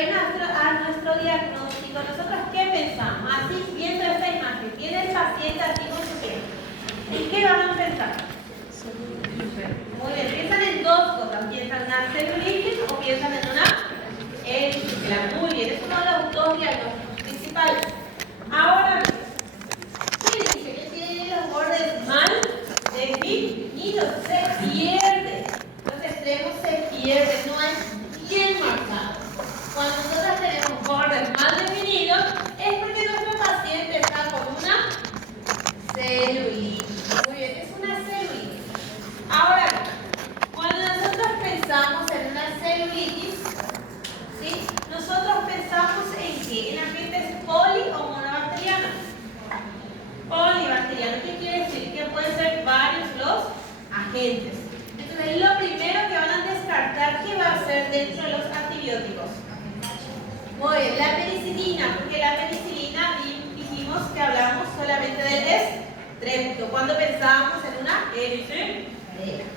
ir a nuestro diagnóstico, nosotros ¿qué pensamos? Así, viendo esta imagen, tiene el paciente así con su pie. ¿En qué van a pensar? Muy bien, piensan en dos cosas. ¿Piensan en una celulitis o piensan en una erisipela? Muy bien, es uno de los dos diagnósticos principales. Ahora, ¿qué dice? Que tiene los bordes mal definidos, se pierde. Los extremos se pierden, no es bien marcado. Cuando nosotros tenemos bordes mal definidos, es porque nuestro paciente está con una celulitis. Muy bien, es una celulitis. Ahora, cuando nosotros pensamos en una celulitis, ¿sí? Nosotros pensamos en qué? En agentes poli o monobacterianos. Polibacteriano, ¿qué quiere decir? Que pueden ser varios los agentes. Entonces, lo primero que van a descartar, ¿qué va a ser dentro de los antibióticos? Muy bien, la penicilina, porque la penicilina dijimos que hablamos solamente del estrepto. Cuando pensábamos en una erisipela.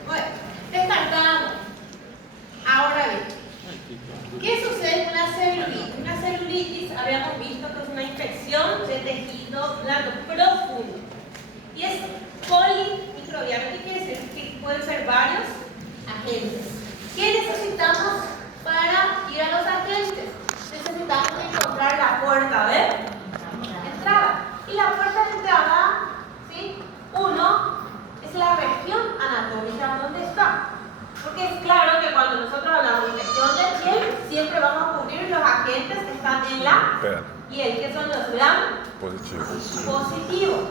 Bueno, descartamos. Ahora bien, ¿qué sucede con una celulitis? Una celulitis habíamos visto que es una infección de tejido blando profundo. Y es polimicrobiano. ¿Qué quiere decir? Que pueden ser varios agentes. ¿Qué necesitamos para ir a los agentes? Necesitamos encontrar la puerta de entrada. Y la puerta de entrada, ¿sí? Uno, es la región anatómica donde está. Porque es claro que cuando nosotros hablamos de infección de piel, siempre vamos a cubrir los agentes que están en la piel, que son los gram positivos.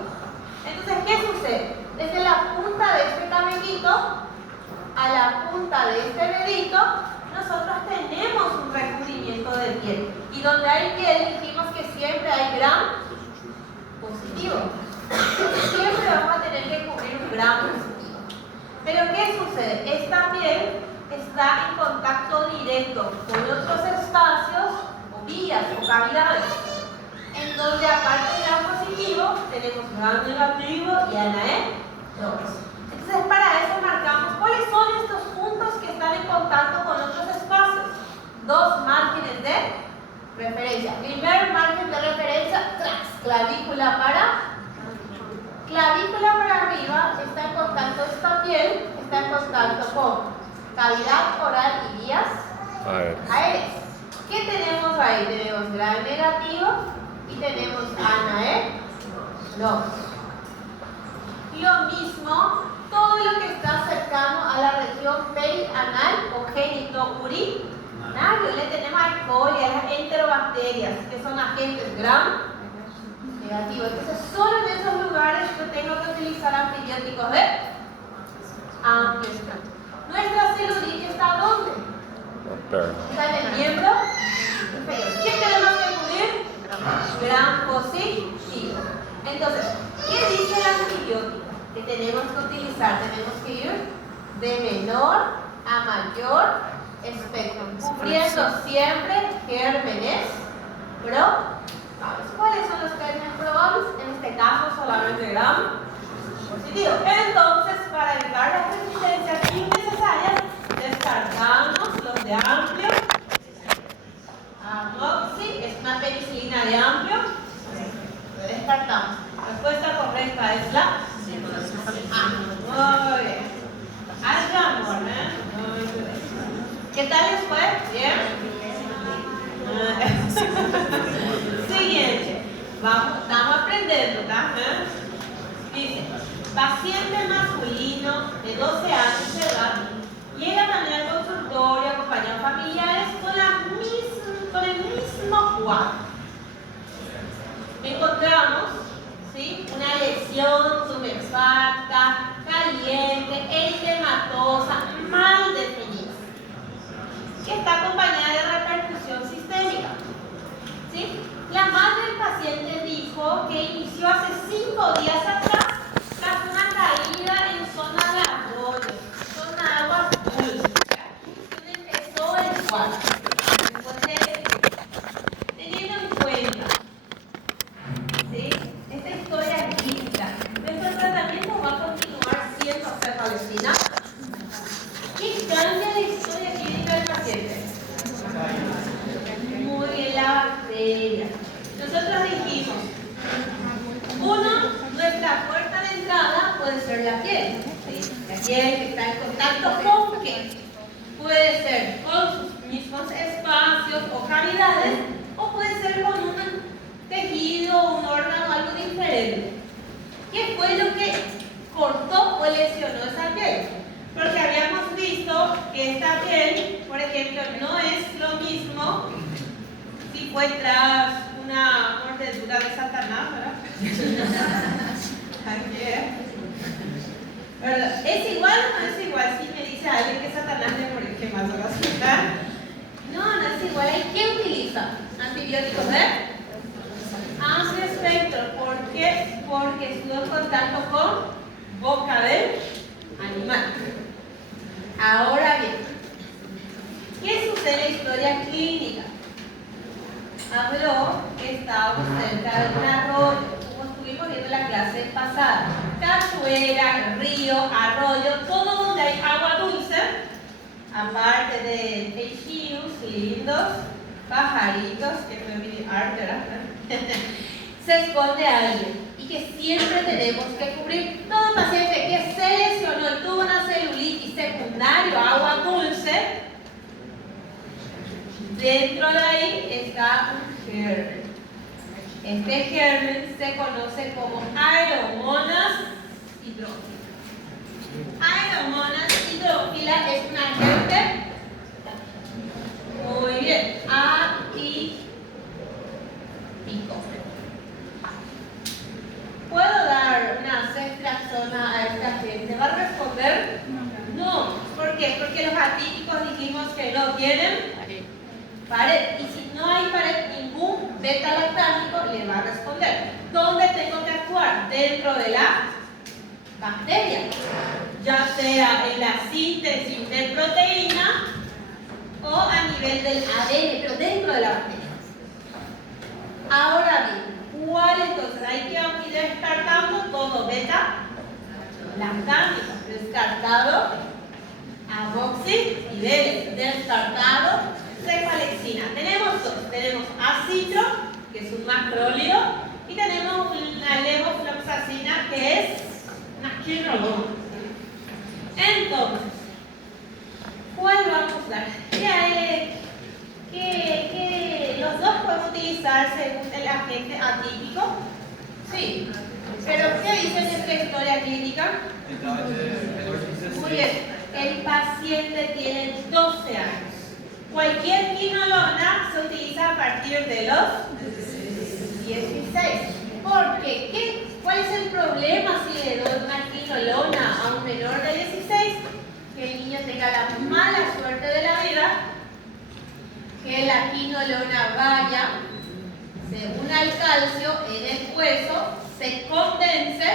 Entonces, ¿qué sucede? Desde la punta de este cabellito a la punta de este dedito, nosotros tenemos un recubrimiento de piel. Y donde hay piel, dijimos que siempre hay gram positivo. Siempre vamos a tener que cubrir un gram positivo. Pero ¿qué sucede? Esta piel está en contacto directo con otros espacios o vías o cavidades, en donde aparte de gram positivo tenemos gram negativo y anaerobio. Entonces para eso marcamos cuáles son estos puntos que están en contacto con otros espacios. Dos márgenes de referencia. Primer margen de referencia, clavícula para arriba, está en contacto esta piel, está en contacto con cavidad oral y vías aéreas. ¿Qué tenemos ahí? Tenemos gram negativo y tenemos anaerobio. Lo mismo, todo lo que está cercano a la región perianal o genitourinario. Le tenemos al coli, a las enterobacterias, que son agentes gram negativos. Entonces, solo en esos lugares yo tengo que utilizar antibióticos de amplio espectro. Nuestra celulitis está ¿dónde? Está en el miembro inferior. ¿Qué tenemos que cubrir? Gram positivo. Entonces, ¿qué dice el antibiótico? Que tenemos que utilizar, tenemos que ir de menor a mayor espectro, cubriendo siempre gérmenes probables. ¿Cuáles son los gérmenes probables? En este caso solamente gram positivo. Entonces, para evitar las resistencias innecesarias, descartamos los de amplio. Amoxi es una penicilina de amplio. Lo descartamos. La respuesta correcta es la muy bien. Haya amor, Muy bien. ¿Qué tal les fue? ¿Bien? Siguiente. Estamos aprendiendo, ¿tá? Dice, paciente masculino de 12 años de edad llega también al consultorio acompañado familiares con el mismo cuadro. Encontramos, ¿sí?, una lesión tumefacta, caliente, eritematosa, mal definida, que está acompañada de repercusión sistémica. ¿Sí? La madre del paciente dijo que inició hace 5 días atrás tras una caída en zona de arroyo, zona agua dulce. Donde empezó el cuadro. Después de teniendo en espacios o cavidades, o puede ser con un tejido, un órgano, algo diferente. ¿Qué fue lo que cortó o lesionó esa piel? Porque habíamos visto que esta piel, por ejemplo, no es lo mismo si fue tras una mordedura de Satanás, ¿verdad? ¿Verdad? ¿Es igual o no es igual? Si me dice alguien que Satanás le murió, ¿qué más va a asustar? No, no es igual. ¿Qué utiliza? Antibióticos, amplio espectro. ¿Por qué? Porque estuvo en contacto con boca del animal. Ahora bien, ¿qué sucede en la historia clínica? Habló que estábamos cerca de un arroyo, como estuvimos viendo en la clase pasada. Cazuela, río, arroyo, todo donde hay agua dulce, aparte de peixinhos lindos, pajaritos, que no es arte, ¿verdad? Se esconde alguien y que siempre tenemos que cubrir. Todo paciente que se lesionó y tuvo una celulitis secundaria, agua dulce, dentro de ahí está un germen. Este germen se conoce como Aeromonas hydrophila. Aeromonas hydrophila es un agente muy bien atípico. ¿Puedo dar una ceftriaxona a este agente? ¿Va a responder? No. ¿Por qué? Porque los atípicos dijimos que no tienen pared. Y si no hay pared, ningún beta-lactámico le va a responder. ¿Dónde tengo que actuar? Dentro de la bacteria. Ya sea en la síntesis de proteína o a nivel del ADN, pero dentro de la bacteria. Ahora bien, ¿cuál entonces? Hay que ir descartando todo beta-lactámico. Descartado amoxicilina, descartado cefalexina. Tenemos dos. Tenemos acitro, que es un macrólido, y tenemos una levofloxacina, que es una quinolona. Entonces, ¿cuál vamos a dar? Los dos podemos utilizar según el agente atípico. Sí. Pero, ¿qué dice nuestra historia clínica? Muy bien. El paciente tiene 12 años. Cualquier quinolona se utiliza a partir de los 16. ¿Por qué? ¿Cuál es el problema si le doy una quinolona a un menor de 16? Que el niño tenga la mala suerte de la vida, que la quinolona vaya, se una al calcio en el hueso, se condense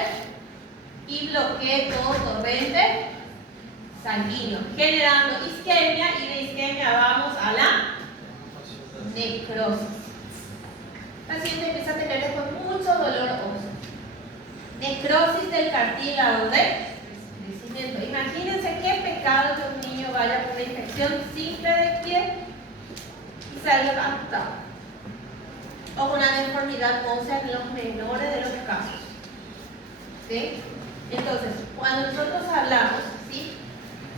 y bloquee todo torrente sanguíneo, generando isquemia, y de isquemia vamos a la necrosis. El paciente empieza a tener después mucho dolor óseo. Necrosis del cartílago de crecimiento. Imagínense qué pecado que un niño vaya con una infección simple de piel y salga amputado, o con una deformidad ósea en los menores de los casos. ¿Sí? Entonces, cuando nosotros hablamos, ¿sí?,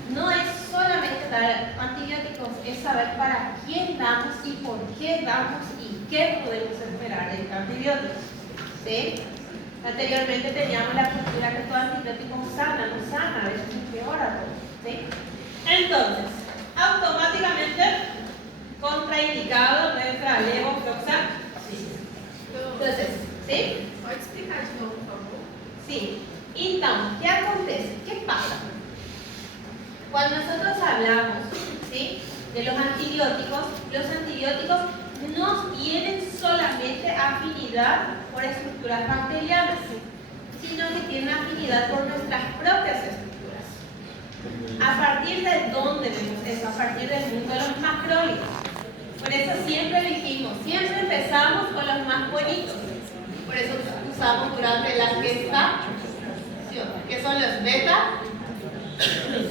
no es solamente dar antibióticos, es saber para quién damos y por qué damos y qué podemos esperar de antibióticos. ¿Sí? Anteriormente teníamos la cultura que todo antibiótico sana, no sana, a veces empeora todo. ¿Sí? Entonces, automáticamente contraindicado nuestra levofloxacina. Entonces, ¿sí? Pode explicar de novo, por favor? Sí. Então, ¿qué acontece? ¿Qué pasa? Cuando nosotros hablamos, ¿sí?, de los antibióticos no tienen solamente afinidad por estructuras bacterianas, sino que tienen afinidad por nuestras propias estructuras. ¿A partir de dónde vemos eso? A partir del mundo de los macrólidos. Por eso siempre dijimos, siempre empezamos con los más bonitos. Por eso usamos durante la gestación, que son los beta.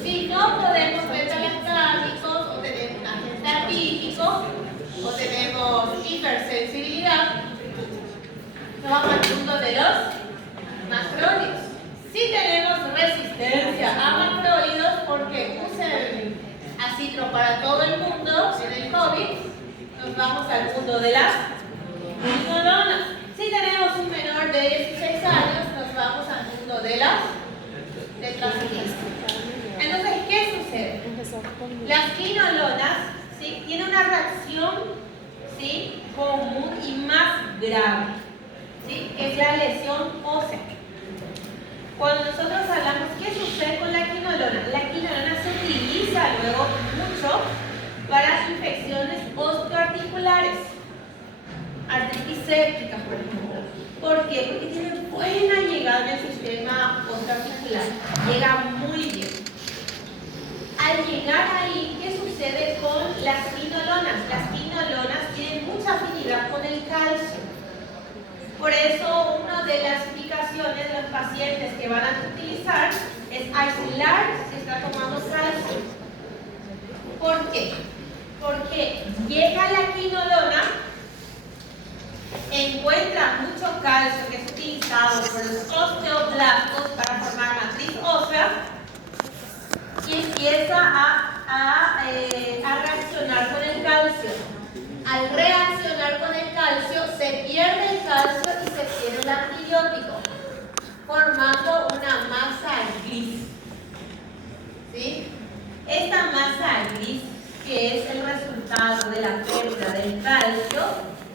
Si no podemos beta-lactámicos, o tenemos un agente atípico, o tenemos hipersensibilidad, nos vamos al mundo de los macrólidos. Si tenemos resistencia a macrólidos, porque usen acitro para todo el mundo en el COVID, nos vamos al mundo de las quinolonas. Si tenemos un menor de 16 años, nos vamos al mundo de las tetracinas. Entonces, ¿qué sucede? Las quinolonas, ¿sí?, tienen una reacción, ¿sí?, común y más grave, ¿sí?, que es la lesión ósea. Cuando nosotros hablamos, ¿qué sucede con la quinolona? La quinolona se utiliza luego mucho para infecciones osteoarticulares, artritis séptica, por ejemplo. ¿Por qué? Porque tiene buena llegada en el sistema osteoarticular, llega muy bien. Al llegar ahí, ¿qué sucede con las quinolonas? Las quinolonas tienen mucha afinidad con el calcio. Por eso, una de las indicaciones de los pacientes que van a utilizar es aislar si está tomando calcio. ¿Por qué? Porque llega la quinolona, encuentra mucho calcio que es utilizado por los osteoblastos para formar matriz ósea y empieza a reaccionar con el calcio. Al reaccionar con el calcio, se pierde el calcio y se pierde el antibiótico, formando una masa gris. ¿Sí? Esta masa gris, que es el resultado de la pérdida del calcio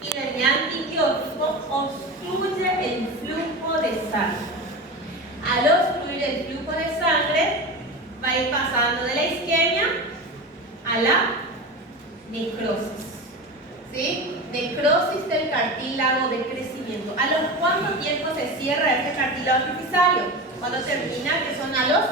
y del antibiótico, obstruye el flujo de sangre. Al obstruir el flujo de sangre, va a ir pasando de la isquemia a la necrosis. ¿Sí? Necrosis del cartílago de crecimiento. ¿A los cuánto tiempo se cierra este cartílago epifisario? Cuando termina, que son a los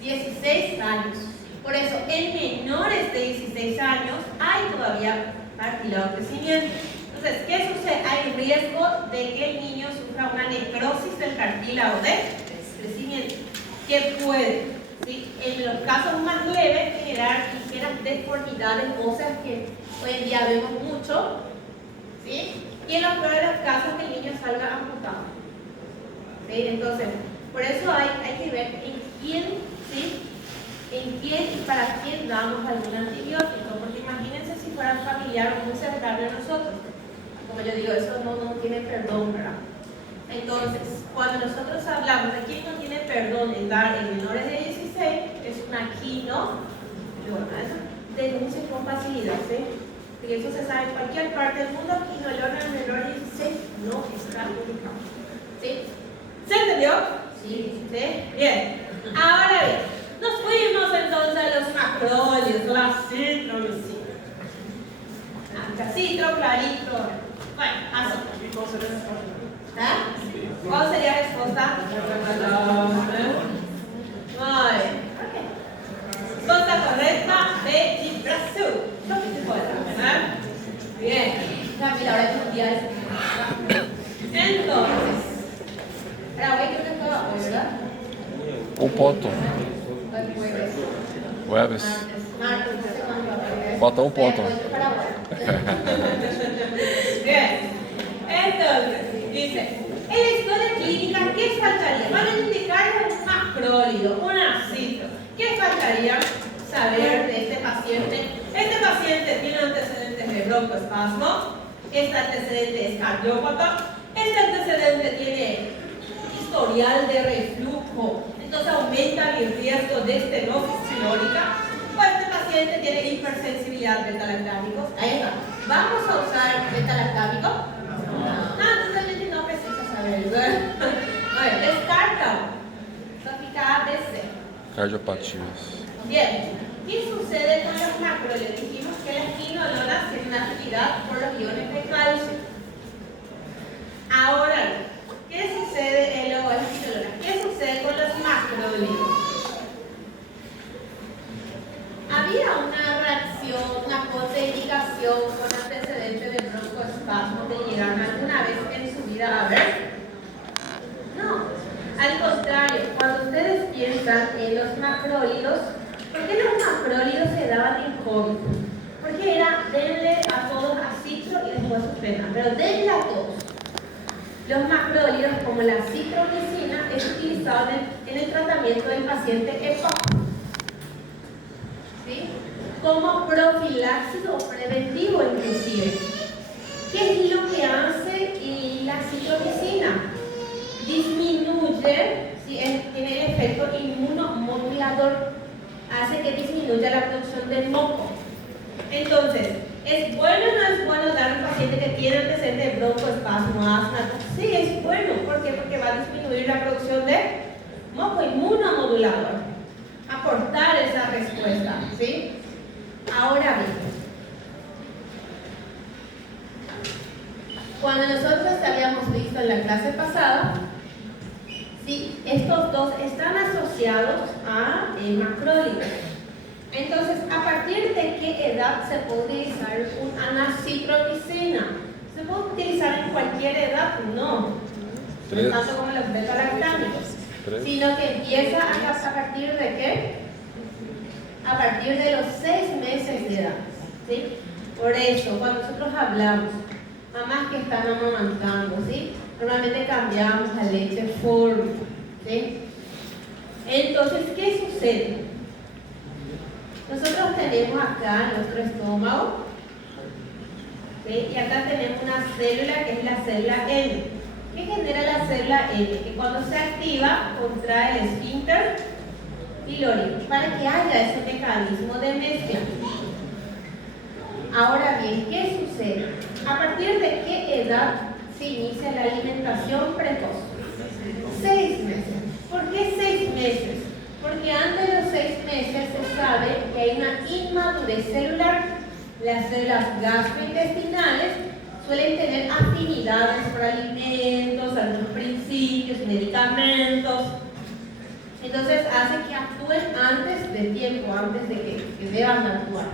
16 años. Por eso, en menores de 16 años hay todavía cartílago de crecimiento. Entonces, ¿qué sucede? Hay riesgo de que el niño sufra una necrosis del cartílago de crecimiento, que puede, ¿sí?, en los casos más leves, generar ligeras deformidades óseas que hoy en día vemos mucho, ¿sí?, y en los peores casos que el niño salga amputado. ¿Sí? Entonces, por eso hay que ver en quién, ¿sí?, en quién y para quién damos algún antibiótico, porque imagínense si fuera un familiar o muy cercano a nosotros. Como yo digo, eso no tiene perdón, ¿verdad? Entonces, cuando nosotros hablamos de quién no tiene perdón en dar en menores de 16, es una quinolona, denuncia con facilidad, ¿sí? Y eso se sabe en cualquier parte del mundo. Quinolona en menores de 16 no está ubicado, ¿sí? ¿Se entendió? Sí. ¿Sí? Bien. Ahora bien, nos fuimos entonces a los macrólidos, la citromicina. Citro, clarito. Bueno, así. ¿Ah? ¿Cuál sería la respuesta? Muy bien. Okay. Respuesta correcta, B de Brasil. Lo que te puedo ¿verdad? Bien. Camila, ahora es un día de entonces, ahora hoy creo que fue hoy, ¿verdad? Un ponto. Jueves. Martes, no sé cuándo va a ser. Falta un punto. Bien. Entonces, dice, en la historia clínica, ¿qué faltaría? Van a indicar un macrólido, un citro. ¿Qué faltaría saber de este paciente? Este paciente tiene antecedentes de broncoespasmo, este antecedente es cardiópata, este antecedente tiene historial de reflujo, entonces aumenta mi riesgo de estenosis pilórica. O este paciente tiene hipersensibilidad beta-lactámicos. Ahí está. ¿Vamos a usar beta-lactámico? No, totalmente no precisa saber. Bueno, descarta. Tópica ABC. Cardiopatías. Bien. ¿Qué sucede con los macrólidos? Dijimos que las quinolonas tienen una afinidad por los iones de calcio. Ahora, ¿qué sucede en las quinolonas? ¿Qué sucede con los macrólidos? Había una reacción, una contraindicación con antecedentes de broncoespasmo que llegaron alguna vez en su vida a ver. No, al contrario, cuando ustedes piensan en los macrólidos, ¿por qué los macrólidos se daban en COVID? Porque era denle a todos a citro y después suspendan, pero denle a todos. Los macrólidos, como la citromicina, es utilizado en el tratamiento del paciente EPOC. ¿Sí? Como profilaxis o preventivo inclusive. producción de moco. Entonces, ¿es bueno o no es bueno dar a un paciente que tiene antecedentes de broncoespasmo, asma? Sí, es bueno. ¿Por qué? Porque va a disminuir la producción de moco inmunomodulador. Aportar esa respuesta, ¿sí? Ahora bien, cuando nosotros habíamos visto en la clase pasada, ¿sí? Estos dos están asociados a macrólidos. Entonces, ¿a partir de qué edad se puede utilizar un anacitromicina? ¿Se puede utilizar en cualquier edad? No. No tanto como los beta-lactámicos. Sino que empieza a partir de qué? A partir de los 6 meses de edad. ¿Sí? Por eso, cuando nosotros hablamos, mamás que están amamantando, ¿sí? Normalmente cambiamos a leche fórmula, ¿sí? Entonces, ¿qué sucede? Nosotros tenemos acá nuestro estómago, ¿sí? Y acá tenemos una célula que es la célula N. ¿Qué genera la célula N? Que cuando se activa, contrae el esfínter pilórico para que haya ese mecanismo de mezcla. Ahora bien, ¿qué sucede? ¿A partir de qué edad se inicia la alimentación precoz? 6 meses. ¿Por qué 6 meses? Porque antes de los 6 meses se sabe que hay una inmadurez celular. Las células gastrointestinales suelen tener afinidades por alimentos, algunos principios, medicamentos. Entonces hace que actúen antes de tiempo, antes de que deban actuar.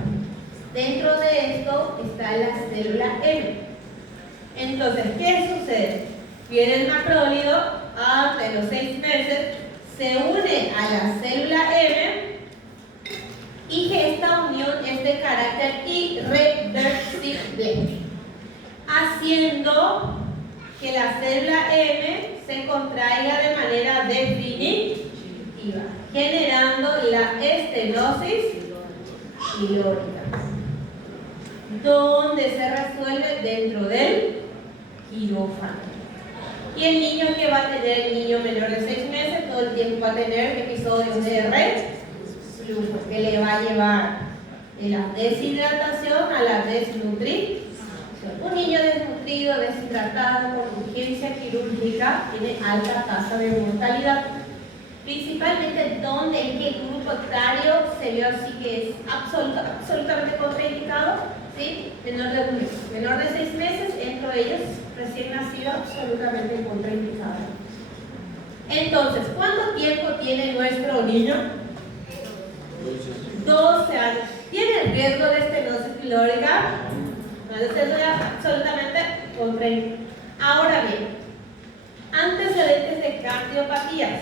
Dentro de esto está la célula M. Entonces, ¿qué sucede? Viene el macrólido, antes de los 6 meses, se une a la célula M y que esta unión es de carácter irreversible, haciendo que la célula M se contraiga de manera definitiva, generando la estenosis pilórica, donde se resuelve dentro del quirófano. Y el niño que va a tener, el niño menor de 6 meses, todo el tiempo va a tener episodios de reflujo que le va a llevar de la deshidratación a la desnutrición. Un niño desnutrido, deshidratado por urgencia quirúrgica tiene alta tasa de mortalidad. Principalmente donde, en qué grupo etario se vio así que es absolutamente contraindicado, ¿sí? Menor de 6 meses, entre ellos recién nacido, absolutamente contraindicado. Entonces, ¿cuánto tiempo tiene nuestro niño? 12 años. ¿Tiene el riesgo de estenosis pilórica? No, es absolutamente contraindicado. Ahora bien, antecedentes de cardiopatías.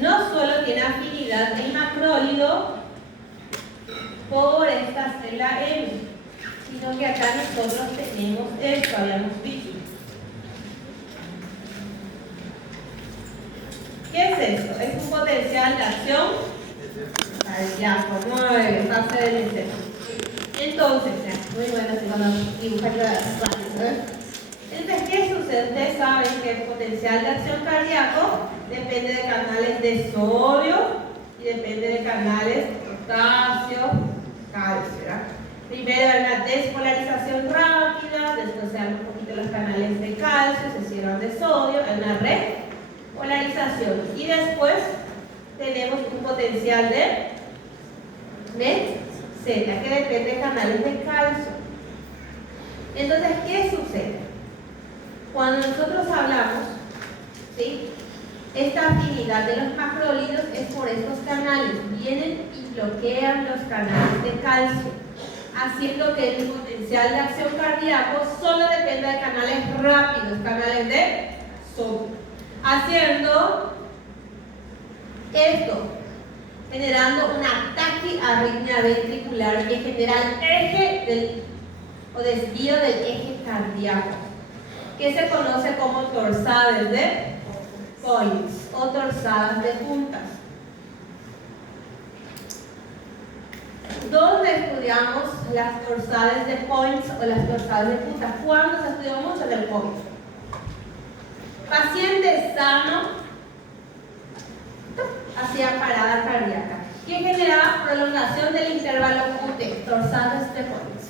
No solo tiene afinidad el macrólido por esta célula M, sino que acá nosotros tenemos esto, habíamos visto. ¿Qué es esto? Es un potencial de acción cardíaco, 9, fase del encéfalo. Entonces, muy bueno así cuando dibujan las fases, ¿verdad? Entonces, ¿qué sucede? Ustedes saben que el potencial de acción cardíaco depende de canales de sodio y depende de canales de potasio, calcio, ¿verdad? Primero hay una despolarización rápida, después se dan un poquito los canales de calcio, se cierran de sodio, hay una repolarización y después tenemos un potencial de Z, que depende de canales de calcio. Entonces, ¿qué sucede? Cuando nosotros hablamos, ¿sí? Esta afinidad de los macrólidos es por estos canales, vienen y bloquean los canales de calcio, haciendo que el potencial de acción cardíaco solo dependa de canales rápidos, canales de sodio, haciendo esto, generando una taquiarritmia ventricular que genera el eje o desvío del eje cardíaco, que se conoce como torsades de points o torsadas de puntas. ¿Dónde estudiamos las torsades de points o las torsadas de puntas? ¿Cuándo se estudió mucho del point? Paciente sano hacía parada cardíaca. que generaba prolongación del intervalo QT, dorsal esteroides.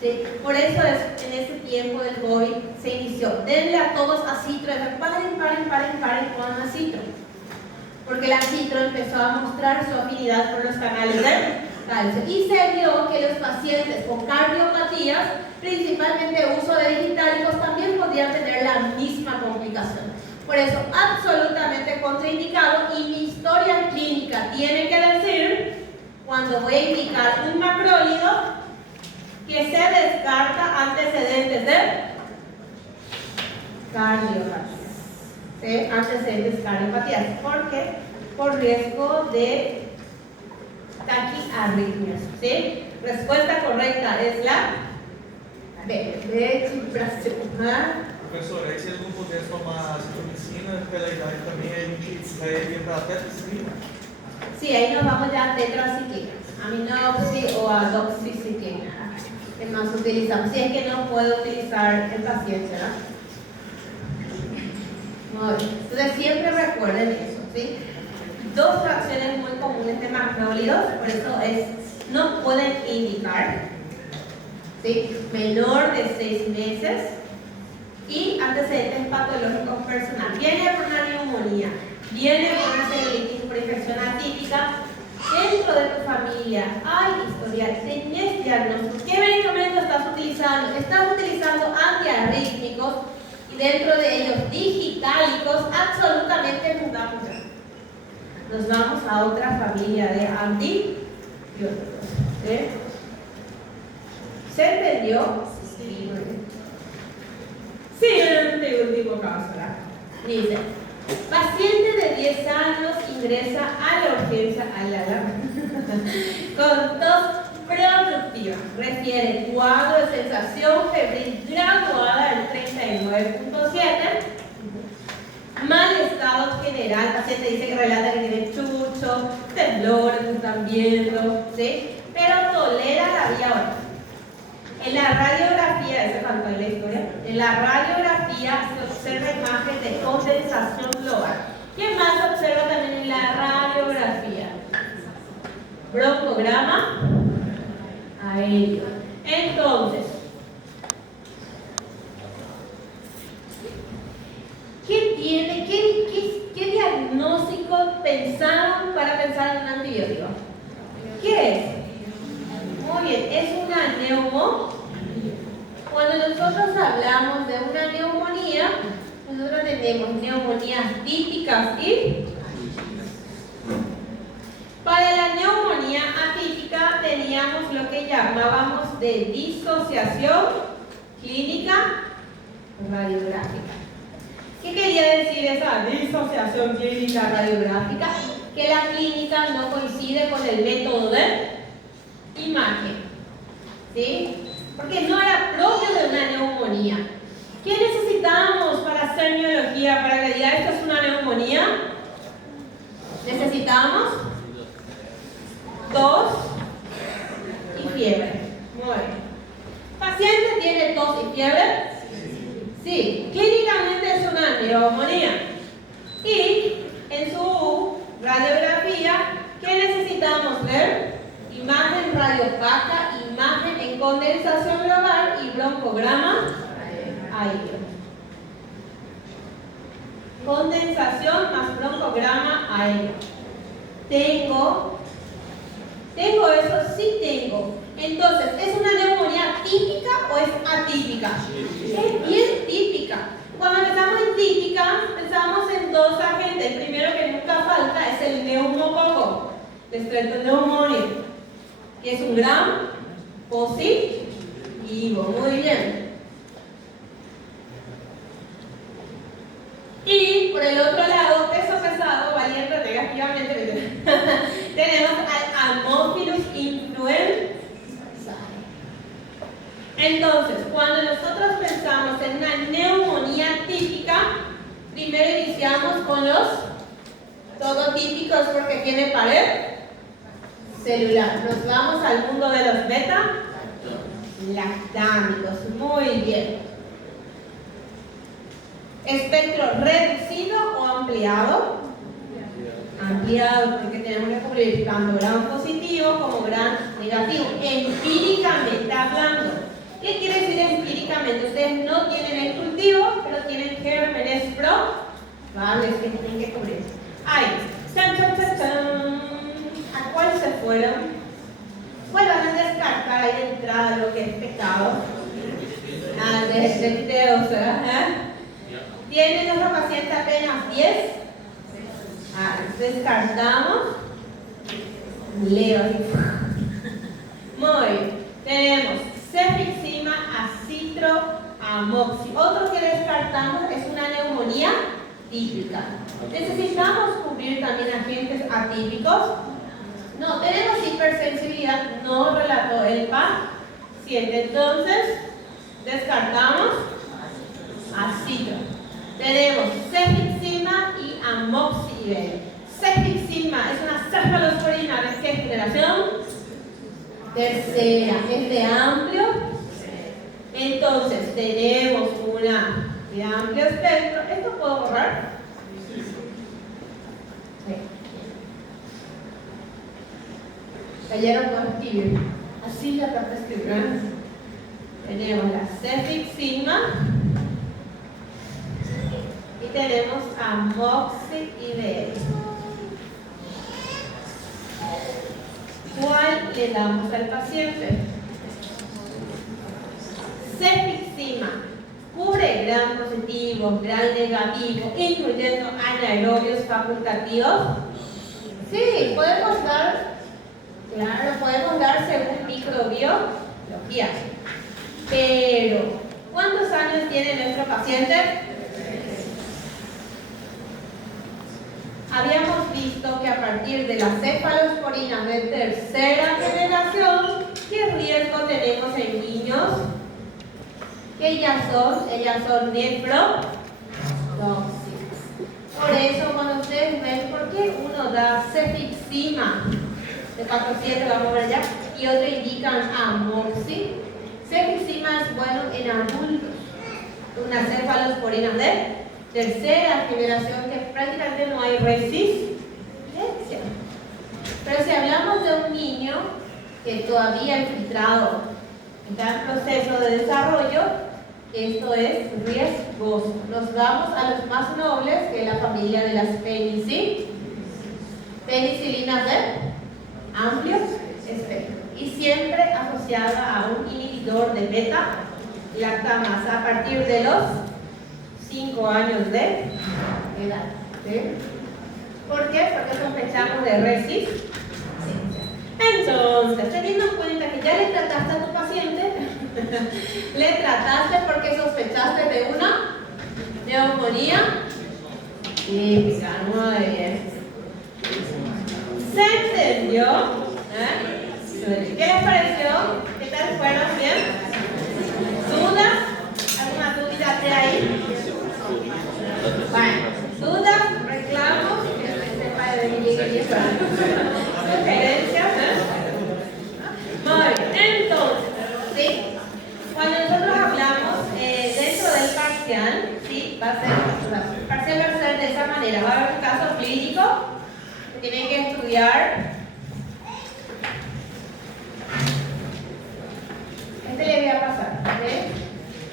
¿Sí? Por eso en ese tiempo del COVID se inició. Denle a todos acitro, paren con acitro. Porque el acitro empezó a mostrar su afinidad por los canales de calcio. Y se vio que los pacientes con cardiopatías, principalmente uso de digitálicos, también podían tener la misma complicación. Por eso, absolutamente contraindicado, y mi historia clínica tiene que decir, cuando voy a indicar un macrólido, que se descarta antecedentes de cardiopatías. ¿Sí? Antecedentes cardiopatías. ¿Por qué? Por riesgo de taquiarritmias. ¿Sí? Respuesta correcta es la B. Professor, aí se ele não pudesse tomar azitromicina, pela idade também, a gente vai lembrar até piscina. Sí, ahí nos vamos ya a tetraciclina, aminoxi o a doxiciclina, que más utilizamos. Si es que no puedo utilizar en paciente, ¿verdad? Muy bien. Entonces siempre recuerden eso, ¿sí? Dos fracciones muy comunes de macrólidos, por eso no pueden indicar, ¿sí? Menor de 6 meses y antecedentes patológicos personales. Viene por una neumonía, viene por una celulitis por infección atípica, dentro de tu familia hay historial, tenés diagnóstico. ¿Qué medicamento estás utilizando? Estás utilizando antiarrítmicos y dentro de ellos digitálicos, absolutamente fundamental. Nos vamos a otra familia de antibióticos. ¿Sí? ¿Se entendió? Sí. Siguiente y último caso, ¿verdad? Dice, paciente de 10 años ingresa a la urgencia con tos productiva. Refiere cuadro de sensación febril graduada del 39.7. Mal estado general. El paciente dice que relata que tiene chucho, temblores, que están viendo, ¿sí? Pero tolera la vía oral. En la radiografía, ese faltó en la historia, en la radiografía se observa imagen de condensación global. ¿Qué más se observa también en la radiografía? Broncograma aéreo. Entonces, ¿qué diagnóstico pensaron para pensar en un antibiótico? ¿Qué es? Muy bien, es una neumonía. Cuando nosotros hablamos de una neumonía, nosotros tenemos neumonías típicas y para la neumonía atípica teníamos lo que llamábamos de disociación clínica radiográfica. ¿Qué quería decir esa disociación clínica radiográfica? Que la clínica no coincide con el método de imagen, ¿sí? Porque no era propio de una neumonía. ¿Qué necesitamos para hacer neurología? Para que diga esto es una neumonía, necesitamos tos y fiebre. Muy bien. ¿Paciente tiene tos y fiebre? Sí. Clínicamente es una neumonía. Y en su radiografía, ¿qué necesitamos ver? Imagen radiopaca, imagen en condensación global y broncograma aéreo. Condensación más broncograma aéreo. ¿Tengo eso? Sí tengo. Entonces, ¿es una neumonía típica o es atípica? Es bien típica. Cuando pensamos en típica, pensamos en dos agentes. El primero que nunca falta es el neumococo, el Streptoneumoniae, que es un gram positivo. Muy bien. Y por el otro lado, peso pesado, valiente negativamente, tenemos al Haemophilus influenzae. Entonces, cuando nosotros pensamos en una neumonía típica, primero iniciamos con los todotípicos porque tiene pared celular. Nos vamos al mundo de los beta lactámicos. Muy bien. ¿Espectro reducido o ampliado? ampliado, porque tenemos que cubrir tanto gram positivo como gram negativo, empíricamente hablando. ¿Qué quiere decir empíricamente? Ustedes no tienen el cultivo, pero tienen gérmenes probables que tienen que cubrir. Ahí, chan, chan, chan, chan. ¿A cuál se fueron? ¿Cuál van a descartar ahí de entrada lo que es pecado? De o ¿tiene nuestro paciente apenas 10? Descartamos. Leo así. Muy bien. Tenemos cefixima, acitroamoxi. Otro que descartamos es una neumonía típica. Necesitamos cubrir también agentes atípicos. No, tenemos hipersensibilidad, no relató el paciente. Entonces, descartamos acitro. Tenemos cefixima y amoxicilina. Cefixima es una cefalosporina de qué generación? Tercera, es de amplio. Entonces, tenemos una de amplio espectro. ¿Esto puedo borrar? Sí. Ayer no puedo escribir. Así ya está escribiendo. Tenemos la cefixima. Y tenemos amoxicilina. ¿Cuál le damos al paciente? Cefixima. Cubre gram positivo, gram negativo, incluyendo anaerobios facultativos. Sí, podemos dar, claro, podemos dar según microbiología. Pero, ¿cuántos años tiene nuestro paciente? Habíamos visto que a partir de las cefalosporinas de tercera generación, ¿qué riesgo tenemos en niños? Que ellas son nefrotóxicas. Por eso, cuando ustedes ven, ¿por qué uno da cefixima de 400, vamos a ver allá, y otro indican amoxi? Cefixima es bueno en adultos. Una cefalosporina de tercera generación que prácticamente no hay resistencia. Pero si hablamos de un niño que todavía infiltrado está en proceso de desarrollo, esto es riesgoso. Nos vamos a los más nobles, que es la familia de las penicilinas de amplio espectro, y siempre asociada a un inhibidor de beta-lactamasa a partir de los 5 años de edad. ¿Sí? ¿Por qué? Porque sospechamos de resistencia. Entonces, teniendo en cuenta que ya le trataste a tu paciente, le trataste porque sospechaste de una neumonía típica. Muy bien. ¿Se entendió? ¿Qué les pareció? ¿Qué tal fueron? ¿Bien? ¿Dudas? ¿Alguna duda de ahí? Bueno, dudas, reclamos, sugerencias. Muy bien, entonces, ¿sí? Cuando nosotros hablamos dentro del parcial, ¿sí? El parcial va a ser de esa manera. Va a haber un caso clínico que tienen que estudiar. Este le voy a pasar, ¿sí?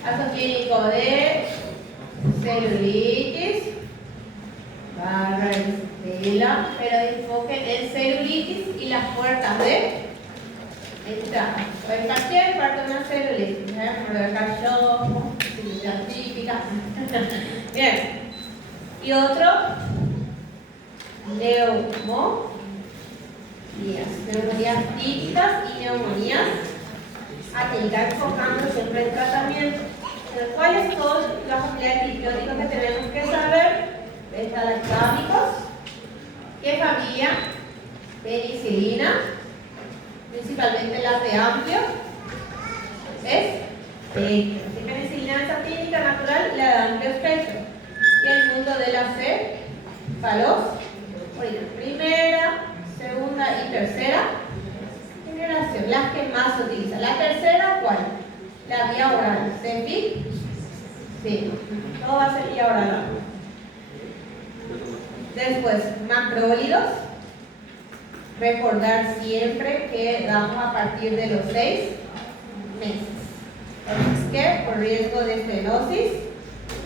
Caso clínico de celulitis barra estela, pero enfoquen en celulitis y las puertas de entrada. El paciente parte de una celulitis, por el cachorro, cirugía típica. Bien. Y otro, neumonías típicas y neumonías atípicas, enfocando siempre en tratamiento. ¿Cuáles son las familias de antibióticos que tenemos que saber? Beta-lactámicos. ¿Qué familia? Penicilina, principalmente las de amplio espectro. Si penicilina es atípica natural, la de amplio espectro. Y el mundo de la cefalosporina, primera, segunda y tercera generación, las que más se utilizan. La tercera, ¿cuál? La vía oral. ¿Cefic? Sí. Todo va a ser vía oral. Después, macrólidos. Recordar siempre que damos a partir de los 6 meses. ¿Por qué? Por riesgo de estenosis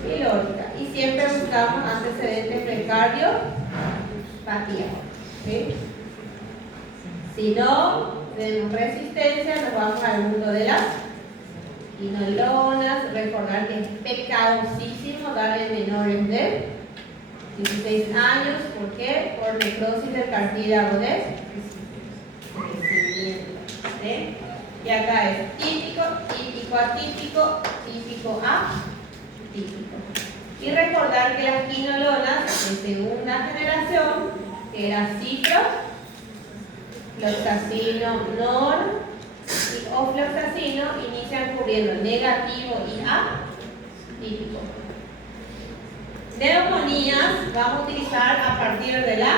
pilórica. Y siempre buscamos antecedentes precardiopatía. ¿Sí? Si no tenemos resistencia, nos vamos al mundo de las quinolonas. Recordar que es pecadosísimo dar en menores de 16 años. ¿Por qué? Por necrosis del cartílago de crecimiento. ¿Sí? Y acá es típico, típico atípico, típico atípico. Y recordar que las quinolonas de segunda generación, que era cipro, floxacino, nor y ofloxacino, inician cubriendo negativo y atípico. Neumonías vamos a utilizar a partir de la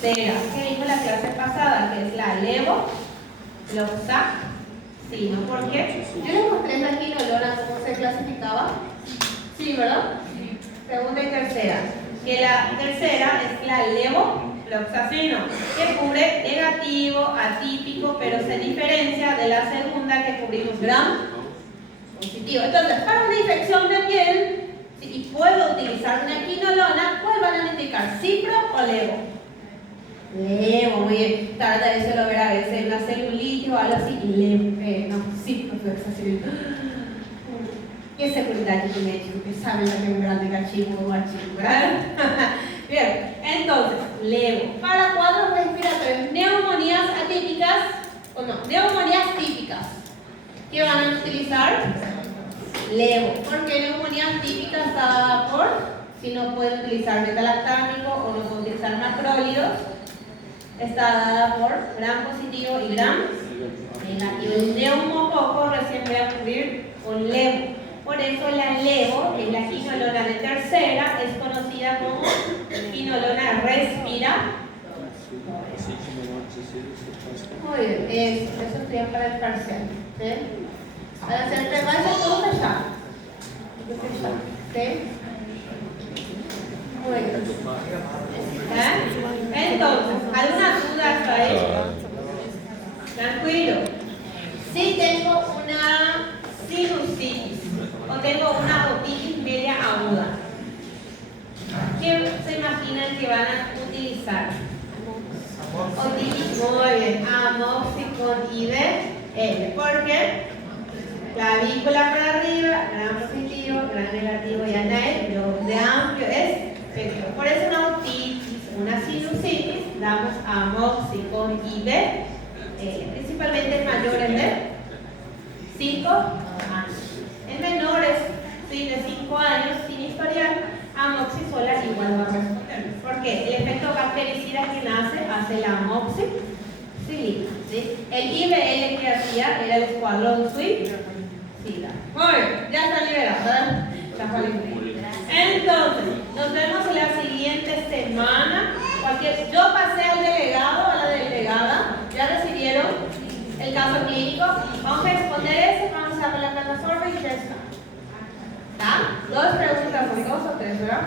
tercera, que vimos la clase pasada, que es la levofloxacino. ¿Por qué? Yo les mostré la quinolona cómo se clasificaba. Sí, ¿verdad? Sí. Segunda y tercera. Que la tercera es la levofloxacino, que cubre negativo, atípico, pero se diferencia de la segunda que cubrimos gram positivo. Entonces, para una infección de piel, y puedo utilizar una quinolona, ¿cuál van a indicar? ¿Cipro o levo? Levo, muy bien. Tarda eso lo verá a veces en la celulitis o algo así. Levo, no, cipro, qué seguridad que tiene hecho, que saben lo que es un grande cachivo o archivo, ¿verdad? Bien, entonces, levo. Para cuadros respiratorios, neumonías atípicas, o no, neumonías típicas, ¿qué van a utilizar? Levo. Porque neumonía típica está dada por, si no pueden utilizar metalactámico o no pueden utilizar macrólidos, está dada por gram positivo y gram negativo. El neumococo recién voy a cubrir con levo. Por eso la levo, que es la quinolona de tercera, es conocida como quinolona respira. Muy bien, eso estudia para el parcial. ¿Sí? Para hacer rebases todo allá. ¿Sí? Muy bien. Entonces, ¿alguna duda hasta ahí? Tranquilo. Si tengo una sinusitis o tengo una otitis media aguda, ¿qué se imaginan que van a utilizar? Otitis, muy bien, amoxicón IBL. ¿Por qué? Clavícula para arriba, gran positivo, gran negativo y anael, lo de amplio espectro. Por eso una otitis, una sinusitis, damos amoxicón IBL, principalmente en mayores de 5 años. En menores, sí, de 5 años, sin historial, amoxicilina igual va a responder. ¿Por qué? El efecto bactericida que hace la amoxicilina. ¿Sí? El IBL que hacía era el escuadrón suicida. Muy bien, ya está liberado, ¿verdad? Ya fue libre. Entonces, nos vemos la siguiente semana. Yo pasé al delegado, a la delegada. ¿Ya recibieron el caso clínico? Vamos a exponer eso, vamos a ver la plataforma y ya está. ¿Está? 2 preguntas, 2 o 3, ¿verdad?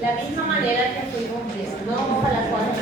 La misma manera que fuimos viendo, no vamos a las 4.